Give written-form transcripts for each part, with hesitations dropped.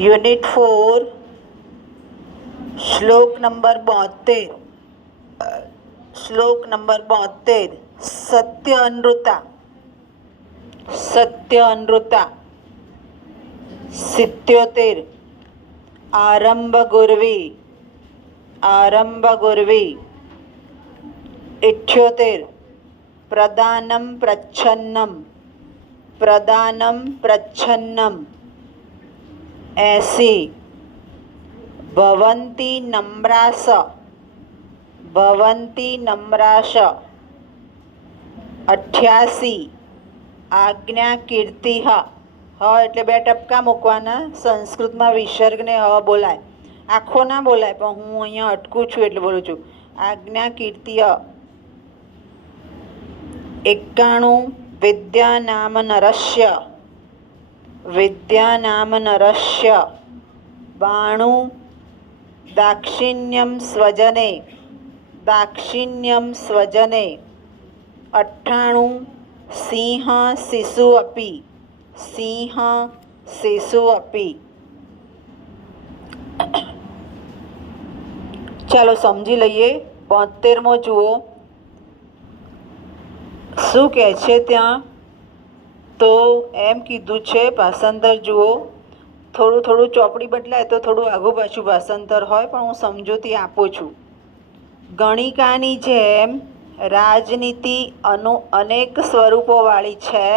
Unit 4 શ્લોક number 72 સત્ય અનૃતા 77 આરંભ ગુરવી 78 પ્રદાનમ પ્રચ્છન્નમ 80 ભવંતી નમ્રાસ 88 આજ્ઞા કીર્તિ હ એટલે બે ટપકા મૂકવાના. સંસ્કૃતમાં વિસર્ગને હ બોલાય, આખો ના બોલાય, પણ હું અહીંયા અટકું છું એટલે બોલું છું. આજ્ઞા કીર્તિ હ. 91 વિદ્યાનામ નરસ્ય 92 દાક્ષિણ્યમ સ્વજને 98 સિંહ શિશુ અપી. ચાલો સમજી લઈએ. 72મો જુઓ શું કહે છે ત્યાં. તો એમ કીધું છે, ભાષાંતર જુઓ. થોડું ચોપડી બદલાય તો થોડું આઘું પાછું ભાષાંતર હોય, પણ હું સમજૂતી આપું છું. ગણિકાની જેમ રાજનીતિ અનેક સ્વરૂપોવાળી છે.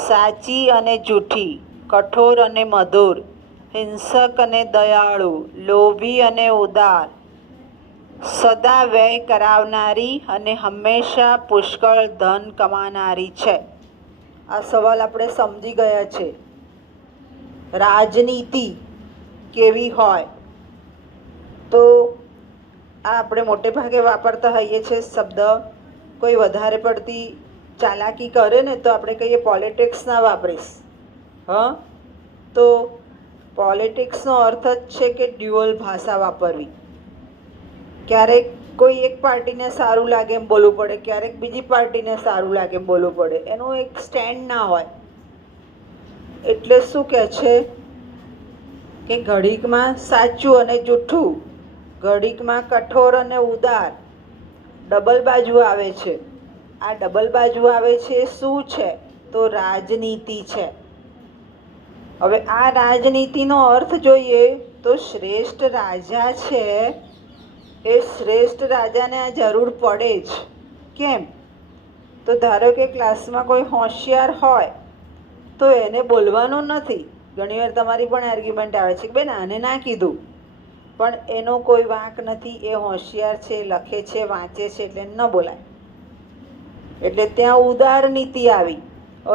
સાચી અને જૂઠી, કઠોર અને મધુર, હિંસક અને દયાળુ, લોભી અને ઉદાર, સદા વ્યય કરાવનારી અને હંમેશા પુષ્કળ ધન કમાનારી છે. આ સવાલ આપણે સમજી ગયા છે. રાજનીતિ કેવી હોય તો આ આપણે મોટે ભાગે વાપરતા હોઈએ છીએ શબ્દ. કોઈ વધારે પડતી ચાલાકી કરે ને તો આપણે કહીએ પોલિટિક્સ ના વાપરીશ. તો પોલિટિક્સનો અર્થ જ છે કે ડ્યુઅલ ભાષા વાપરવી. ક્યારેક કોઈ એક પાર્ટીને સારું લાગે એમ બોલવું પડે, ક્યારેક બીજી પાર્ટીને સારું લાગે એમ બોલવું પડે. એનું એક સ્ટેન્ડ ના હોય. એટલે શું કહે છે કે ઘડીકમાં સાચું અને જૂઠું, ઘડીકમાં કઠોર અને ઉદાર, ડબલ બાજુ આવે છે. આ ડબલ બાજુ આવે છે શું છે તો રાજનીતિ છે. હવે આ રાજનીતિનો અર્થ જોઈએ તો શ્રેષ્ઠ રાજા છે એ શ્રેષ્ઠ રાજાને આ જરૂર પડે જ. કેમ તો ધારો કે ક્લાસમાં કોઈ હોશિયાર હોય તો એને બોલવાનું નથી. ઘણીવાર તમારી પણ આર્ગ્યુમેન્ટ આવે છે કે બેન આને ના કીધું, પણ એનો કોઈ વાંક નથી, એ હોશિયાર છે, લખે છે, વાંચે છે, એટલે ન બોલાય. એટલે ત્યાં ઉદાર નીતિ આવી.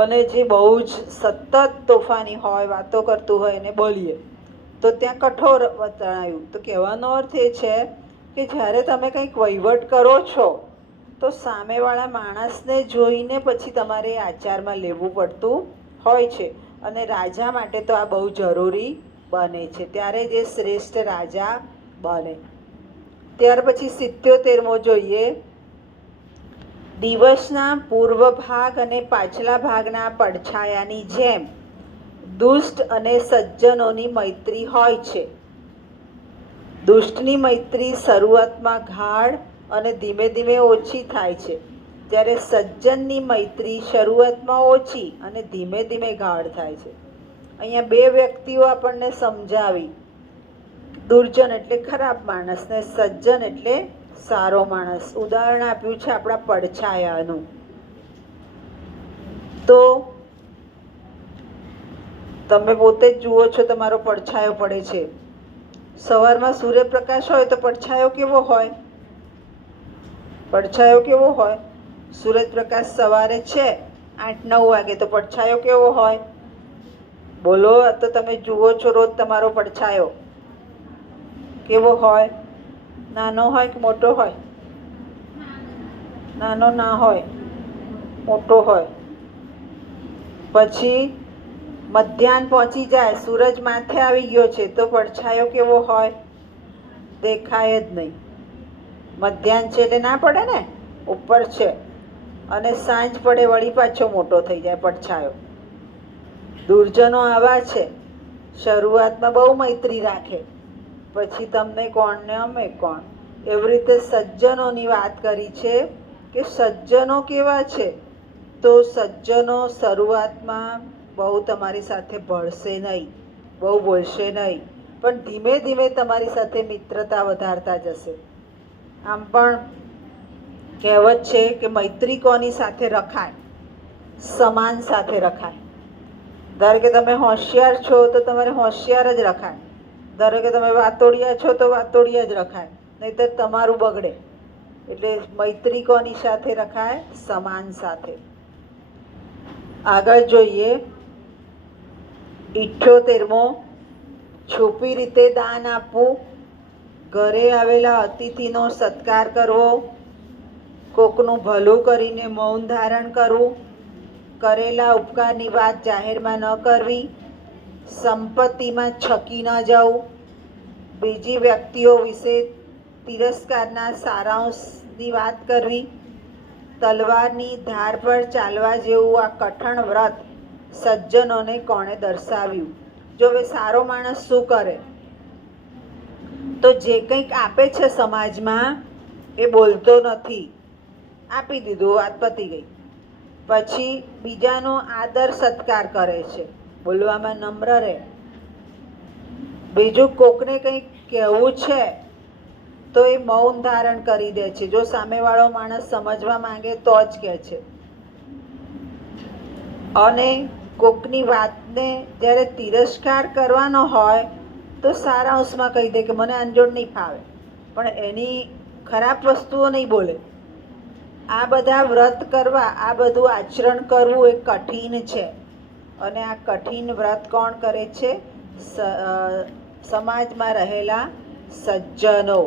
અને જે બહુ જ સતત તોફાની હોય, વાતો કરતું હોય એને બોલીએ તો ત્યાં કઠોર વતણાયું. તો કહેવાનો અર્થ એ છે કે જ્યારે તમે કંઈક વહીવટ કરો છો તો સામેવાળા માણસને જોઈને પછી તમારે આચારમાં લેવું પડતું હોય છે. અને રાજા માટે તો આ બહુ જરૂરી બને છે. ત્યારે જે શ્રેષ્ઠ રાજા બને. ત્યાર પછી 77મો જોઈએ. દિવસના પૂર્વ ભાગ અને પાછલા ભાગના પડછાયાની જેમ દુષ્ટ અને સજ્જનોની મૈત્રી હોય છે. દુષ્ટની મૈત્રી શરૂઆતમાં ગાઢ અને ધીમે ધીમે ઓછી થાય છે, જ્યારે સજ્જનની મૈત્રી શરૂઆતમાં ઓછી અને ધીમે ધીમે ગાઢ થાય છે. અહીંયા બે વ્યક્તિઓ આપણને સમજાવી. દુર્જન એટલે ખરાબ માણસ ને સજ્જન એટલે સારો માણસ. ઉદાહરણ આપ્યું છે આપણા પડછાયાનું. તો તમે પોતે જ જુઓ છો, તમારો પડછાયો પડે છે. સવારમાં સૂર્યપ્રકાશ હોય તો પડછાયો કેવો હોય? પડછાયો કેવો હોય? સૂર્યપ્રકાશ સવારે છે 8-9 વાગે તો પડછાયો કેવો હોય? બોલો. તો તમે જુઓ છો રોજ તમારો પડછાયો કેવો હોય? નાનો હોય કે મોટો હોય? નાનો ના હોય, મોટો હોય. પછી મધ્યાહન પહોંચી જાય, સૂરજ માથે આવી ગયો છે તો પડછાયો કેવો હોય? દેખાય જ નહીં. મધ્યાહન છે એટલે ના પડે ને, ઉપર છે. અને સાંજ પડે વળી પાછો મોટો થઈ જાય પડછાયો. દુર્જનો આવા છે શરૂઆતમાં બહુ મૈત્રી રાખે, પછી તમને કોણ ને અમે કોણ. એવી રીતે સજ્જનોની વાત કરી છે કે સજ્જનો કેવા છે, તો સજ્જનો શરૂઆતમાં બહુ તમારી સાથે ભળશે નહીં, બહુ બોલશે નહીં, પણ ધીમે ધીમે તમારી સાથે મિત્રતા વધારતા જશે. આમ પણ કહેવત છે કે મૈત્રી કોની સાથે રખાય? સમાન સાથે રખાય. ધારો કે તમે હોશિયાર છો તો તમારે હોશિયાર જ રખાય. ધારો કે તમે વાતોડિયા છો તો વાતોડિયા જ રખાય, નહીંતર તમારું બગડે. એટલે મૈત્રી કોની સાથે રખાય? સમાન સાથે. આગળ જોઈએ 78મો, છુપી રીતે દાન આપવું, ઘરે આવેલા અતિથિનો સત્કાર કરવો, કોકનું ભલું કરીને મૌન ધારણ કરવું, કરેલા ઉપકારની વાત જાહેરમાં ન કરવી, સંપત્તિમાં છકી ન જવું, બીજી વ્યક્તિઓ વિશે તિરસ્કારના સારાંશની વાત કરવી, તલવારની ધાર પર ચાલવા જેવું આ કઠણ વ્રત સજ્જનોને કોણે દર્શાવ્યું? જો હવે સારો માણસ શું કરે? તો જે કંઈક આપે છે સમાજમાં એ બોલતો નથી, આપી દીધું, વાત પતી ગઈ. પછી બીજાનો આદર સત્કાર કરે છે, બોલવામાં નમ્ર રહે. બીજું કોકને કંઈક કહેવું છે તો એ મૌન ધારણ કરી દે છે. જો સામેવાળો માણસ સમજવા માંગે તો જ કહે છે. અને કોકની વાતને જ્યારે તિરસ્કાર કરવાનો હોય તો સારા અંશમાં કહી દે કે મને આંજોડ નહીં ફાવે, પણ એની ખરાબ વસ્તુઓ નહીં બોલે. આ બધા વ્રત કરવા, આ બધું આચરણ કરવું એ કઠિન છે. અને આ કઠિન વ્રત કોણ કરે છે? સમાજમાં રહેલા સજ્જનો.